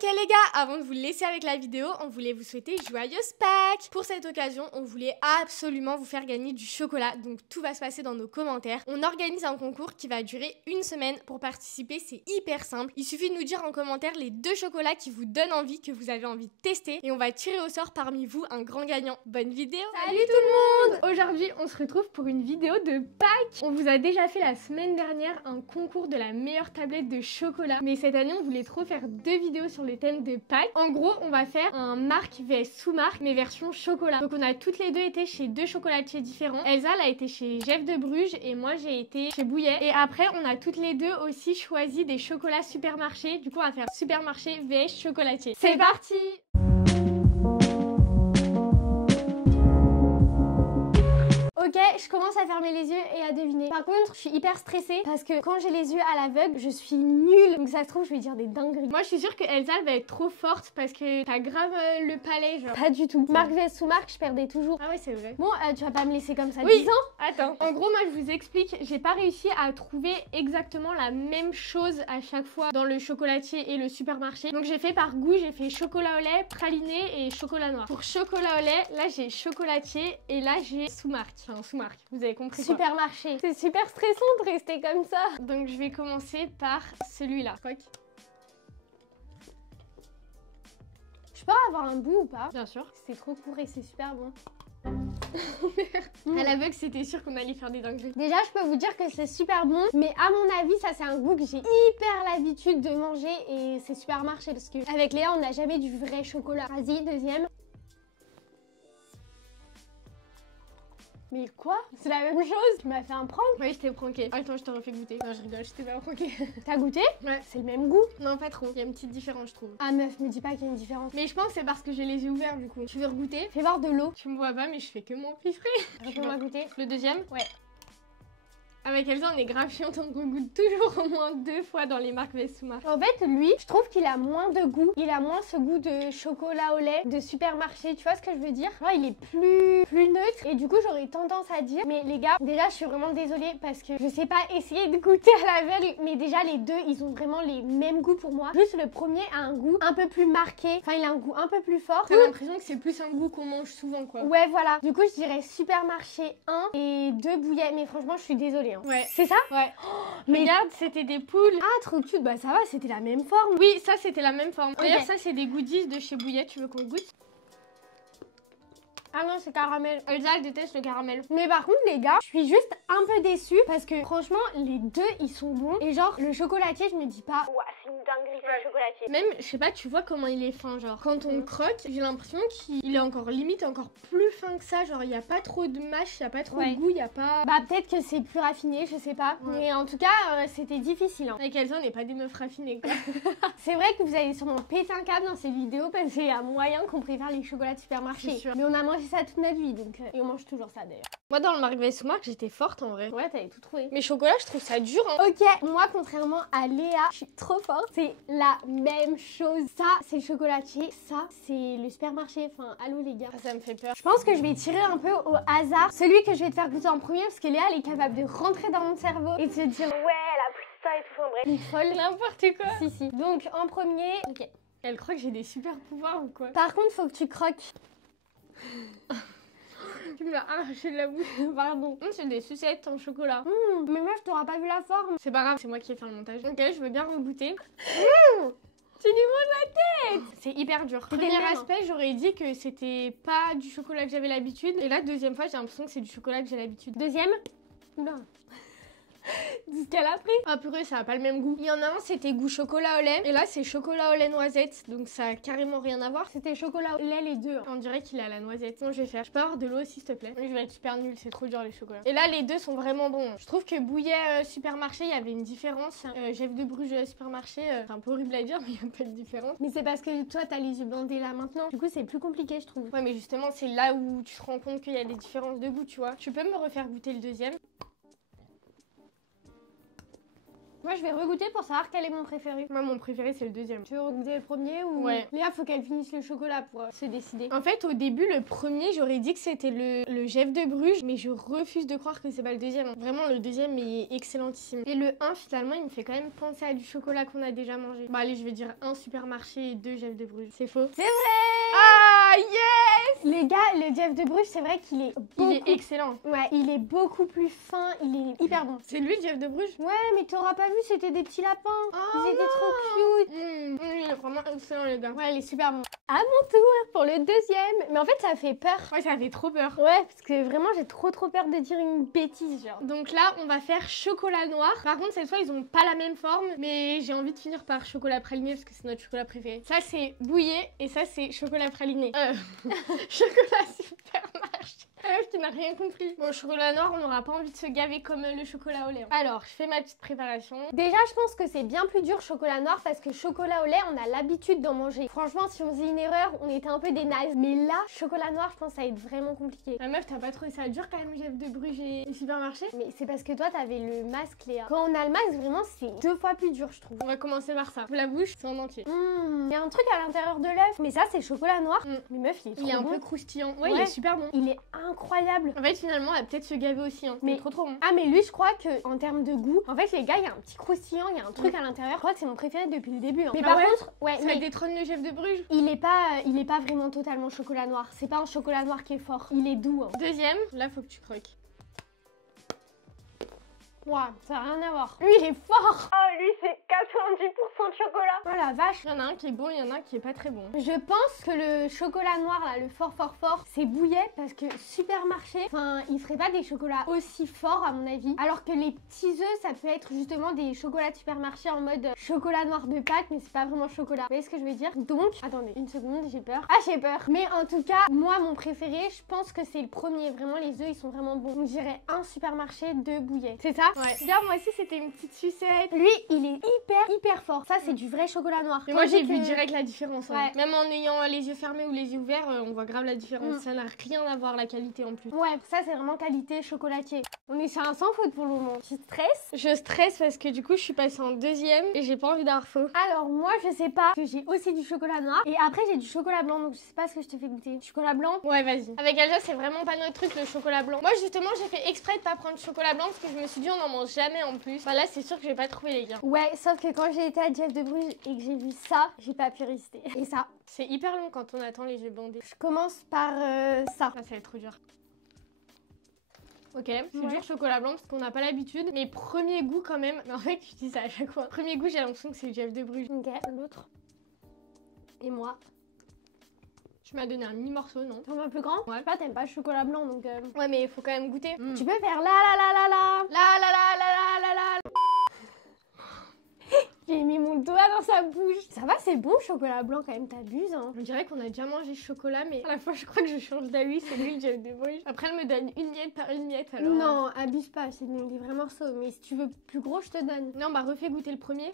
Ok les gars, avant de vous laisser avec la vidéo, on voulait vous souhaiter joyeuse Pâques. Pour cette occasion, on voulait absolument vous faire gagner du chocolat, donc tout va se passer dans nos commentaires. On organise un concours qui va durer une semaine. Pour participer, c'est hyper simple. Il suffit de nous dire en commentaire les 2 chocolats qui vous donnent envie, que vous avez envie de tester, et on va tirer au sort parmi vous un grand gagnant. Bonne vidéo. Salut tout le monde! Aujourd'hui, on se retrouve pour une vidéo de Pâques. On vous a déjà fait la semaine dernière un concours de la meilleure tablette de chocolat, mais cette année, on voulait trop faire 2 vidéos sur le thème de Pâques. En gros, on va faire un marque vs sous-marque, mais version chocolat. Donc on a toutes les deux été chez 2 chocolatiers différents. Elsa, elle a été chez Jeff de Bruges et moi, j'ai été chez Bouillet. Et après, on a toutes les deux aussi choisi des chocolats supermarché. Du coup, on va faire supermarché vs chocolatier. C'est parti! Ok, je commence à fermer les yeux et à deviner. Par contre, je suis hyper stressée parce que quand j'ai les yeux à l'aveugle, je suis nulle. Donc ça se trouve, je vais dire des dingueries. Moi, je suis sûre que Elsa elle va être trop forte parce que t'as grave le palais, genre. Pas du tout. Marque vs sous-marque, je perdais toujours. Ah ouais, c'est vrai. Bon, tu vas pas me laisser comme ça Oui. 10 ans? Attends. En gros, moi, je vous explique. J'ai pas réussi à trouver exactement la même chose à chaque fois dans le chocolatier et le supermarché. Donc j'ai fait par goût. J'ai fait chocolat au lait, praliné et chocolat noir. Pour chocolat au lait, là, j'ai chocolatier et là, j'ai sous-marque. Enfin, sous-marque, vous avez compris quoi. Supermarché. C'est super stressant de rester comme ça. Donc je vais commencer par celui-là. Je peux avoir un bout ou pas? Bien sûr. C'est trop court et c'est super bon. À l'aveugle, c'était sûr qu'on allait faire des dingueries. Déjà, je peux vous dire que c'est super bon, mais à mon avis, ça c'est un goût que j'ai hyper l'habitude de manger et c'est supermarché parce que avec Léa, on n'a jamais du vrai chocolat. Vas-y, deuxième. Mais quoi? C'est la même chose? Tu m'as fait un prank? Oui, je t'ai pranké. Attends, je t'ai refait goûter. Non, je rigole, je t'ai pas pranké. T'as goûté? Ouais. C'est le même goût? Non, pas trop. Il y a une petite différence, je trouve. Ah meuf, me dis pas qu'il y a une différence. Mais je pense que c'est parce que j'ai les yeux ouverts, du coup. Tu veux regoûter? Fais voir de l'eau. Tu me vois pas, mais je fais que m'empiffrer. Réponds-moi goûter. Le deuxième? Ouais. Avec Elsa, on est grave chiante, on goûte toujours au moins 2 fois dans les marques vs sous-marque. En fait, lui, je trouve qu'il a moins de goût. Il a moins ce goût de chocolat au lait, de supermarché. Tu vois ce que je veux dire? Genre, il est plus neutre. Et du coup, j'aurais tendance à dire, mais les gars, déjà, je suis vraiment désolée parce que je sais pas essayer de goûter à l'aveugle. Mais déjà, les deux, ils ont vraiment les mêmes goûts pour moi. Juste le premier a un goût un peu plus marqué. Enfin, il a un goût un peu plus fort. T'as l'impression que c'est plus un goût qu'on mange souvent, quoi. Ouais, voilà. Du coup, je dirais supermarché 1 et 2 bouillets. Mais franchement, je suis désolée. Hein. Ouais. C'est ça? Ouais. Mais regarde, c'était des poules. Ah, trop cute. Bah, ça va, c'était la même forme. Oui, ça, c'était la même forme. D'ailleurs, Ok. ça, c'est des goodies de chez Bouillet. Tu veux qu'on goûte? Ah non, c'est caramel. Elsa, elle déteste le caramel. Mais par contre, les gars, je suis juste un peu déçue parce que franchement, les deux, ils sont bons. Et genre, le chocolatier, je me dis pas, ouah, c'est une dinguerie, c'est le chocolatier. Même, je sais pas, tu vois comment il est fin, genre. Quand on croque, j'ai l'impression qu'il est encore limite encore plus fin que ça. Genre, il y a pas trop de mâche, il y a pas trop de goût, il y a pas... Bah, peut-être que c'est plus raffiné, je sais pas. Ouais. Mais en tout cas, c'était difficile. Hein. Avec Elsa, on n'est pas des meufs raffinées, quoi. C'est vrai que vous allez sûrement péter un câble dans cette vidéo parce qu'il y a moyen qu'on préfère les chocolats de supermarché. C'est sûr. Mais on a mangé ça toute notre vie, donc... et on mange toujours ça, d'ailleurs. Moi, dans le marque vs sous-marque, j'étais forte, en vrai. Ouais, t'avais tout trouvé. Mais chocolat, je trouve ça dur, hein. Ok, moi, contrairement à Léa, je suis trop forte. C'est la même chose. Ça, c'est le chocolatier. Ça, c'est le supermarché. Enfin, allô, les gars. Ça me fait peur. Je pense que je vais tirer un peu au hasard celui que je vais te faire goûter en premier parce que Léa, elle est capable de rentrer dans mon cerveau et de se dire ouais, elle a pris ça et tout. En bref, une folle. N'importe quoi. Si, si. Donc, en premier... Ok. Elle croit que j'ai des super pouvoirs ou quoi? Par contre, faut que tu croques. Tu me l'as arraché de la bouche. Pardon. C'est des sucettes en chocolat. Mais meuf, t'auras pas vu la forme. C'est pas grave, c'est moi qui ai fait le montage. Ok, je veux bien regoûter. Tu lui manges la tête. C'est hyper dur. C'était Premier le même, aspect, j'aurais dit que c'était pas du chocolat que j'avais l'habitude. Et là, deuxième fois, j'ai l'impression que c'est du chocolat que j'ai l'habitude. Deuxième. Oula. Dis ce qu'elle a pris. Ah purée, ça a pas le même goût. Il y en a un, c'était goût chocolat au lait. Et là, c'est chocolat au lait noisette. Donc ça a carrément rien à voir. C'était chocolat au lait les deux. Hein. On dirait qu'il est à la noisette. Non, je vais faire. Je peux avoir de l'eau aussi, s'il te plaît. Je vais être super nulle, c'est trop dur les chocolats. Et là, les deux sont vraiment bons. Je trouve que Bouillet supermarché, il y avait une différence. Jeff de Bruges supermarché, c'est un peu horrible à dire, mais il y a pas de différence. Mais c'est parce que toi, t'as les yeux bandés là maintenant. Du coup, c'est plus compliqué, je trouve. Ouais, mais justement, c'est là où tu te rends compte qu'il y a des différences de goût, tu vois. Tu peux me refaire goûter le deuxième? Moi, je vais regoûter pour savoir quel est mon préféré. Moi, mon préféré, c'est le deuxième. Tu veux regoûter le premier ou... Ouais. Léa, faut qu'elle finisse le chocolat pour se décider. En fait, au début, le premier, j'aurais dit que c'était le Jeff de Bruges, mais je refuse de croire que c'est pas le deuxième. Vraiment, le deuxième est excellentissime. Et le 1, finalement, il me fait quand même penser à du chocolat qu'on a déjà mangé. Bah allez, je vais dire 1 Supermarché et 2 Jeff de Bruges. C'est faux? C'est vrai! Ah, yes! Les gars, le Jeff de Bruges, c'est vrai qu'il est beaucoup... Il est excellent. Ouais, il est beaucoup plus fin, il est hyper bon. C'est lui, Jeff de Bruges? Ouais, mais t'auras pas vu, c'était des petits lapins. Oh, Ils étaient trop cute. Il est vraiment excellent, les gars. Ouais, il est super bon. À mon tour pour le deuxième. Mais en fait, ça fait peur. Ouais, ça fait trop peur. Ouais, parce que vraiment, j'ai trop peur de dire une bêtise, genre. Donc là, on va faire chocolat noir. Par contre, cette fois, ils ont pas la même forme, mais j'ai envie de finir par chocolat praliné parce que c'est notre chocolat préféré. Ça, c'est bouillé et ça, c'est chocolat praliné. Chocolat Supermarché. Tu n'as rien compris. Bon, chocolat noir, on n'aura pas envie de se gaver comme le chocolat au lait. Alors, je fais ma petite préparation. Déjà, je pense que c'est bien plus dur chocolat noir parce que chocolat au lait, on a l'habitude d'en manger. Franchement, si on faisait une erreur, on était un peu des nazes. Mais là, chocolat noir, je pense que ça va être vraiment compliqué. La meuf, t'as pas trouvé ça dur quand même, Jeff de Bruges et Supermarché? Mais c'est parce que toi, t'avais le masque, Léa. Quand on a le masque, vraiment, c'est 2 fois plus dur, je trouve. On va commencer par ça. La bouche, c'est en entier. Il y a un truc à l'intérieur de l'œuf. Mais ça, c'est chocolat noir. Mais meuf, il est trop Il est un bon. peu croustillant. Ouais, Ouais. il est super bon. Il est incroyable. En fait, finalement, elle va peut-être se gaver aussi. Hein. Mais- Mais trop bon. Ah mais lui je crois que en termes de goût, en fait les gars il y a un petit croustillant, il y a un truc à l'intérieur. Je crois que c'est mon préféré depuis le début. Hein. Mais Ah par ouais contre, ouais, Ça mais détrône le Jeff de Bruges. il est pas vraiment totalement chocolat noir. C'est pas un chocolat noir qui est fort. Il est doux. Hein. Deuxième, là, faut que tu croques. Ouah, ça n'a rien à voir. Lui il est fort. Ah lui c'est 90% de chocolat. Oh la vache. Il y en a un qui est bon, il y en a un qui est pas très bon. Je pense que le chocolat noir là, le fort c'est bouillet parce que Supermarché, enfin ils feraient pas des chocolats aussi forts à mon avis. Alors que les petits œufs ça peut être justement des chocolats de Supermarché en mode chocolat noir de Pâques mais c'est pas vraiment chocolat. Vous voyez ce que je veux dire? Donc, attendez une seconde, j'ai peur. Ah j'ai peur. Mais en tout cas, moi mon préféré, je pense que c'est le premier. Vraiment les œufs ils sont vraiment bons. Donc je dirais un Supermarché, 2 bouillets. C'est ça? Ouais. Regarde, moi aussi, c'était une petite sucette. Lui, il est hyper fort. Ça, c'est du vrai chocolat noir. Mais moi, j'ai vu que- direct la différence. Hein. Ouais. Même en ayant les yeux fermés ou les yeux ouverts, on voit grave la différence. Ça n'a rien à voir, la qualité en plus. Ouais, ça, c'est vraiment qualité chocolatier. On est sur un sans faute pour le moment. Tu stresses? Je stresse parce que du coup, je suis passée en deuxième et j'ai pas envie d'avoir faux. Alors, moi, je sais pas. Que j'ai aussi du chocolat noir. Et après, j'ai du chocolat blanc. Donc, je sais pas ce que je te fais goûter. Chocolat blanc? Ouais, vas-y. Avec Elsa, c'est vraiment pas notre truc, le chocolat blanc. Moi, justement, j'ai fait exprès de pas prendre du chocolat blanc parce que je me suis dit, on en mange jamais en plus. Bah là, c'est sûr que je vais pas trouver, les gars. Ouais, sauf que quand j'ai été à Jeff de Bruges et que j'ai vu ça, j'ai pas pu résister. Et ça. C'est hyper long quand on attend les yeux bandés. Je commence par ça. Ah, ça va être trop dur. Ok, c'est dur chocolat blanc parce qu'on n'a pas l'habitude. Mais premier goût quand même. Mais en fait, je dis ça à chaque fois. Premier goût, j'ai l'impression que c'est Jeff de Bruges. Ok, l'autre. Et moi. Tu m'as donné un mini morceau, non? T'en veux un plus grand? Ouais. Je sais pas, t'aimes pas le chocolat blanc donc. Ouais, mais il faut quand même goûter. Tu peux faire la. J'ai mis mon doigt dans sa bouche. Ça va, c'est bon le chocolat blanc quand même, t'abuses hein. On dirait qu'on a déjà mangé ce chocolat, mais à la fois je crois que je change d'avis, c'est lui le Jeff de Bruges. Après elle me donne une miette par une miette alors. Non, abuse pas, c'est des vrais morceaux. Mais si tu veux plus gros, je te donne. Non, bah refais goûter le premier.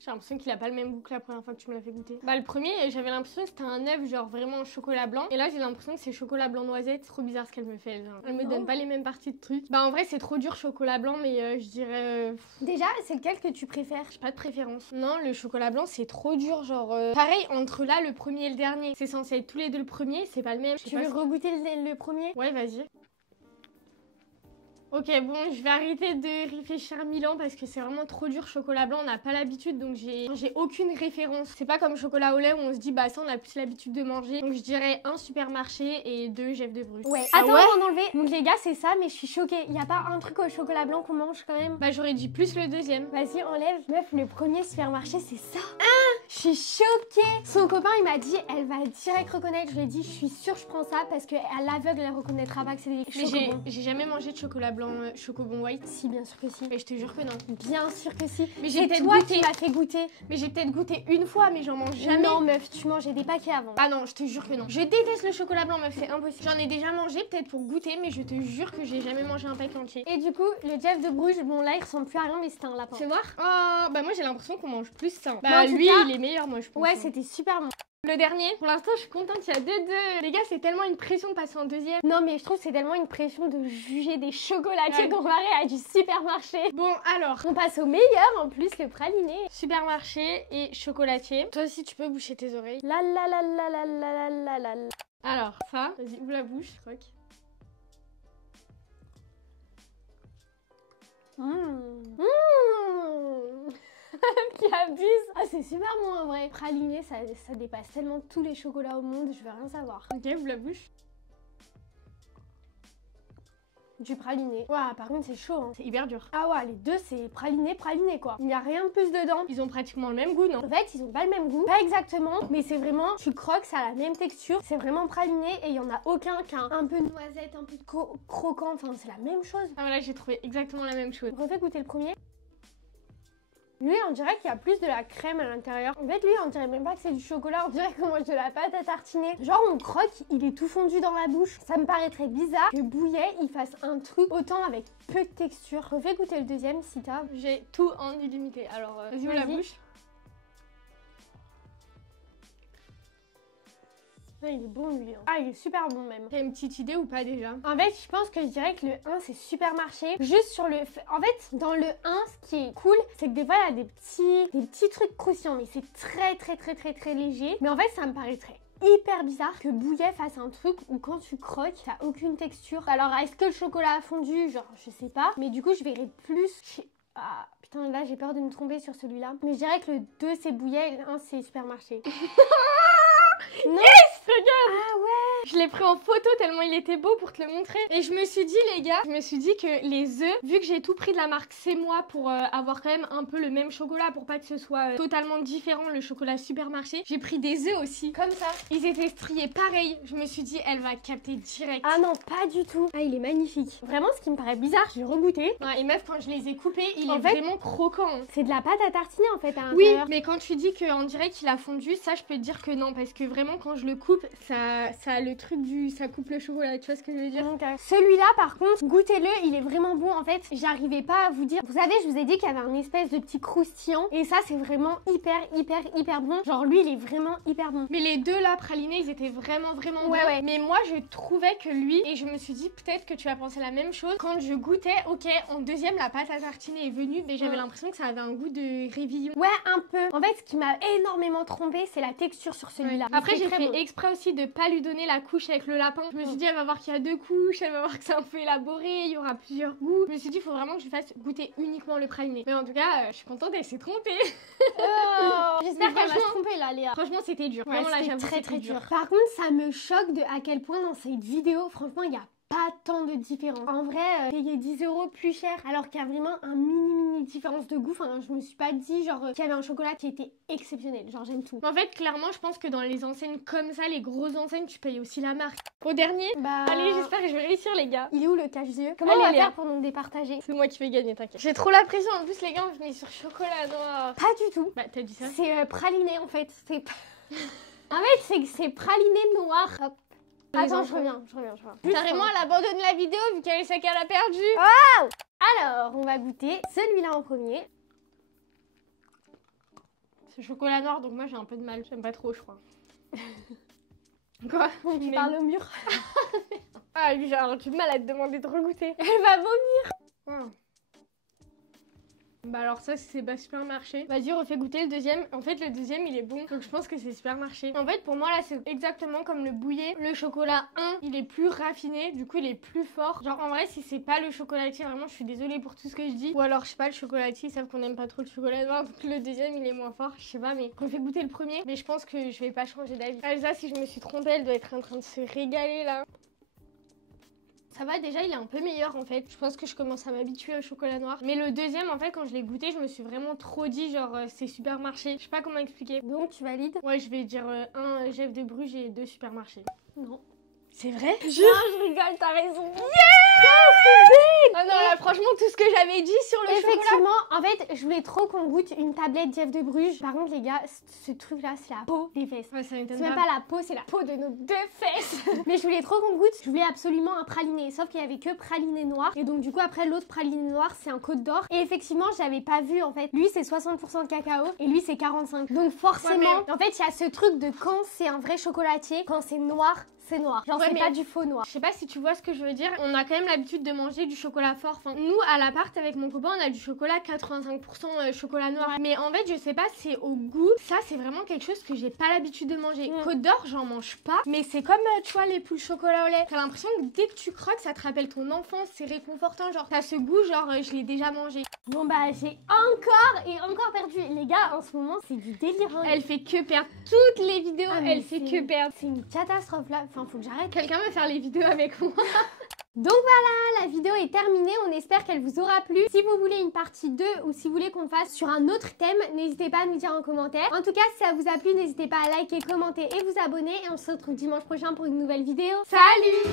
J'ai l'impression qu'il a pas le même goût que la première fois que tu me l'as fait goûter. Bah le premier, j'avais l'impression que c'était un œuf genre vraiment chocolat blanc. Et là j'ai l'impression que c'est chocolat blanc noisette. C'est trop bizarre ce qu'elle me fait. Genre. Elle me donne pas les mêmes parties de trucs. Bah en vrai c'est trop dur chocolat blanc, mais je dirais... Déjà, c'est lequel que tu préfères? J'ai pas de préférence. Non, le chocolat blanc c'est trop dur. Genre pareil entre là le premier et le dernier. C'est censé être tous les deux le premier, c'est pas le même. Tu veux regoûter le premier? Ouais, vas-y. Ok, bon, je vais arrêter de réfléchir 1000 ans parce que c'est vraiment trop dur. Chocolat blanc, on n'a pas l'habitude, donc j'ai aucune référence. C'est pas comme chocolat au lait où on se dit, bah ça, on a plus l'habitude de manger. Donc je dirais un Supermarché et 2 Jeff de Bruges. Ouais. Ah Attends, ouais on va enlever. Donc les gars, c'est ça, mais je suis choquée. Y a pas un truc au chocolat blanc qu'on mange quand même? Bah j'aurais dit plus le deuxième. Vas-y, enlève. Meuf, le premier Supermarché, c'est ça. Je suis choquée. Son copain, il m'a dit, elle va direct reconnaître. Je lui ai dit, je suis sûre, je prends ça parce qu'à l'aveugle, elle reconnaîtra pas que c'est des Mais chocobons. j'ai jamais mangé de chocolat blanc chocobon white. Si, bien sûr que si. Mais je te jure que non. Bien sûr que si. Mais j'ai C'est peut-être toi goûté. qui m'as fait goûter. Mais j'ai peut-être goûté une fois, mais j'en mange jamais. Non, meuf, tu mangeais des paquets avant. Ah non, je te jure que non. Je déteste le chocolat blanc, meuf, c'est impossible. J'en ai déjà mangé peut-être pour goûter, mais je te jure que j'ai jamais mangé un paquet entier. Et du coup, le Jeff de Bruges, bon là, il ressemble plus à rien, mais c'était un lapin. Fais voir. Oh, bah moi j'ai l'impression qu'on mange plus sain. Mais Bah en tout lui, cas- il est meilleur, moi je pense. Ouais, c'était super bon. Le dernier, pour l'instant, je suis contente, il y a 2-2. Les gars, c'est tellement une pression de passer en deuxième. Non, mais je trouve que c'est tellement une pression de juger des chocolatiers comparé à du supermarché. Bon, alors, On passe au meilleur en plus, le praliné. supermarché et chocolatier. Toi aussi, tu peux boucher tes oreilles. La la la la la la la la la. Alors, ça, vas-y, ouvre la bouche, croque. Qui abuse. Ah, c'est super bon en vrai. Praliné, ça dépasse tellement tous les chocolats au monde, je veux rien savoir. Ok, ouvre la bouche. Du praliné. Ouah, par contre, c'est chaud. Hein. C'est hyper dur. Ah ouais, les deux, c'est praliné quoi. Il n'y a rien de plus dedans. Ils ont pratiquement le même goût, non? En fait, ils ont pas le même goût. Pas exactement, mais c'est vraiment, tu croques, ça a la même texture. C'est vraiment praliné et il y en a aucun qui a un peu de noisette, un peu de croquant. Enfin, c'est la même chose. Ah voilà, j'ai trouvé exactement la même chose. Refais goûter le premier. Lui, on dirait qu'il y a plus de la crème à l'intérieur. En fait, lui, on dirait même pas que c'est du chocolat, on dirait qu'on mange de la pâte à tartiner. Genre, on croque, il est tout fondu dans la bouche. Ça me paraîtrait bizarre que Bouillet, il fasse un truc autant avec peu de texture. Refais goûter le deuxième si t'as. J'ai tout en illimité. Alors, vas-y, ouvre la bouche. Ah, il est bon lui. Hein. Ah, il est super bon même. T'as une petite idée ou pas déjà? En fait, je pense que je dirais que le 1 c'est supermarché. Juste sur le... En fait, dans le 1, ce qui est cool, c'est que des fois, il y a des petits trucs croustillants. Mais c'est très léger. Mais en fait, ça me paraîtrait hyper bizarre que Bouillet fasse un truc où quand tu croques, t'as aucune texture. Alors, est-ce que le chocolat a fondu? Genre, je sais pas. Mais du coup, je verrais plus... Ah, putain, là, j'ai peur de me tromper sur celui-là. Mais je dirais que le 2, c'est Bouillet et le 1, c'est supermarché. Non. Yes, regarde. Ah ouais. Je l'ai pris en photo tellement il était beau pour te le montrer. Et je me suis dit, les gars, que les œufs, vu que j'ai tout pris de la marque C'est Moi pour avoir quand même un peu le même chocolat, pour pas que ce soit totalement différent le chocolat supermarché, j'ai pris des œufs aussi. Comme ça. Ils étaient striés pareil. Je me suis dit, elle va capter direct. Ah non, pas du tout. Ah, il est magnifique. Vraiment, ce qui me paraît bizarre, je vais regoûter. Ouais, et meuf, quand je les ai coupés, il est vraiment croquant. Hein. C'est de la pâte à tartiner en fait à Oui, l'intérieur. mais quand tu dis qu'on dirait qu'il a fondu, ça je peux te dire que non, parce que vraiment quand je le coupe, ça a le truc du... ça coupe le chocolat, tu vois ce que je veux dire? Donc, celui-là par contre, goûtez-le, il est vraiment bon en fait. J'arrivais pas à vous dire. Vous savez, je vous ai dit qu'il y avait un espèce de petit croustillant. Et ça, c'est vraiment hyper bon. Genre lui, il est vraiment hyper bon. Mais les deux là, pralinés, ils étaient vraiment bons. Ouais. Mais moi, je trouvais que lui, et je me suis dit peut-être que tu vas penser la même chose. Quand je goûtais, ok, en deuxième, la pâte à tartiner est venue, mais j'avais l'impression que ça avait un goût de réveillon. Ouais, un peu. En fait, ce qui m'a énormément trompée, c'est la texture sur celui-là. Ouais. Après, j'ai fait exprès aussi de pas lui donner la couche avec le lapin. Je me suis dit, elle va voir qu'il y a deux couches, elle va voir que c'est un peu élaboré, il y aura plusieurs goûts. Je me suis dit, il faut vraiment que je fasse goûter uniquement le praliné. Mais en tout cas, je suis contente, elle s'est trompée. Oh, j'espère qu'elle va se franchement- tromper là, Léa. Franchement, c'était dur. Ouais, Vraiment, là, c'était j'avoue, très c'était dur. Par contre, ça me choque de à quel point dans cette vidéo, franchement, il y a pas tant de différence. En vrai, payer 10 € plus cher alors qu'il y a vraiment un mini différence de goût. Enfin, je me suis pas dit genre qu'il y avait un chocolat qui était exceptionnel. Genre, j'aime tout. En fait, clairement, je pense que dans les enseignes comme ça, les grosses enseignes, tu payes aussi la marque. Au dernier, Bah, allez, j'espère que je vais réussir, les gars. il est où le cache-yeux? Comment Allez, on va Léa. faire pour nous départager? C'est moi qui vais gagner, t'inquiète. J'ai trop la pression. En plus, les gars, on venait sur chocolat noir. Pas du tout. Bah, t'as dit ça? C'est praliné en fait. C'est en fait, c'est praliné noir. Hop. Attends, je reviens. Carrément, elle abandonne la vidéo vu qu'elle sait qu'elle a perdu. Alors, on va goûter celui-là en premier. C'est chocolat noir, donc moi j'ai un peu de mal. J'aime pas trop, je crois. Quoi? Tu parles au mur. Ah, lui, j'ai du mal à te demander de regoûter. Elle va vomir. Oh. Bah alors ça c'est pas supermarché. Vas-y, refais goûter le deuxième. En fait le deuxième il est bon, donc je pense que c'est supermarché. En fait pour moi là c'est exactement comme le Bouillet. Le chocolat 1 il est plus raffiné, du coup il est plus fort. Genre en vrai si c'est pas le chocolatier, vraiment je suis désolée pour tout ce que je dis. Ou alors je sais pas, le chocolatier ils savent qu'on aime pas trop le chocolat noir, donc le deuxième il est moins fort. Je sais pas, mais refais goûter le premier. Mais je pense que je vais pas changer d'avis. Elsa, si je me suis trompée, elle doit être en train de se régaler là. Ça va, déjà il est un peu meilleur en fait. Je pense que je commence à m'habituer au chocolat noir. Mais le deuxième en fait quand je l'ai goûté, je me suis vraiment trop dit genre c'est supermarché. Je sais pas comment expliquer. Donc tu valides? Ouais, je vais dire 1 Jeff de Bruges et 2 supermarché. Non. C'est vrai? Non, je rigole, t'as raison. Oh non, là, franchement, tout ce que j'avais dit sur le chocolat. Effectivement, en fait, je voulais trop qu'on goûte une tablette Jeff de Bruges. Par contre, les gars, ce truc-là, c'est la peau des fesses. Ouais, ça m'étonne C'est même pas la peau, c'est la peau de nos 2 fesses. Mais je voulais trop qu'on goûte. Je voulais absolument un praliné. Sauf qu'il y avait que praliné noir. Et donc, du coup, après, l'autre praliné noir, c'est un Côte d'Or. Et effectivement, j'avais pas vu, en fait. Lui, c'est 60% de cacao. Et lui, c'est 45%. Donc, forcément, en fait, il y a ce truc de quand c'est un vrai chocolatier, quand c'est noir, c'est noir. Genre, c'est pas du faux noir. Je sais pas si tu vois ce que je veux dire. On a quand même l'habitude de manger du chocolat fort. Enfin, nous, à l'appart, avec mon copain, on a du chocolat 85% chocolat noir. Mais en fait, je sais pas, c'est au goût. Ça, c'est vraiment quelque chose que j'ai pas l'habitude de manger. Côte d'Or, j'en mange pas. Mais c'est comme, tu vois, les poules chocolat au lait. T'as l'impression que dès que tu croques, ça te rappelle ton enfance. C'est réconfortant. Genre, t'as ce goût, genre, je l'ai déjà mangé. Bon, bah, j'ai encore perdu. Les gars, en ce moment, c'est du délire. Hein. Elle fait que perdre. Toutes les vidéos, elle fait que perdre. C'est une catastrophe là. Enfin, faut que j'arrête. Quelqu'un veut faire les vidéos avec moi? Donc voilà, la vidéo est terminée, on espère qu'elle vous aura plu. Si vous voulez une partie 2 ou si vous voulez qu'on fasse sur un autre thème, n'hésitez pas à nous dire en commentaire. En tout cas, si ça vous a plu, n'hésitez pas à liker, commenter et vous abonner. Et on se retrouve dimanche prochain pour une nouvelle vidéo. Salut!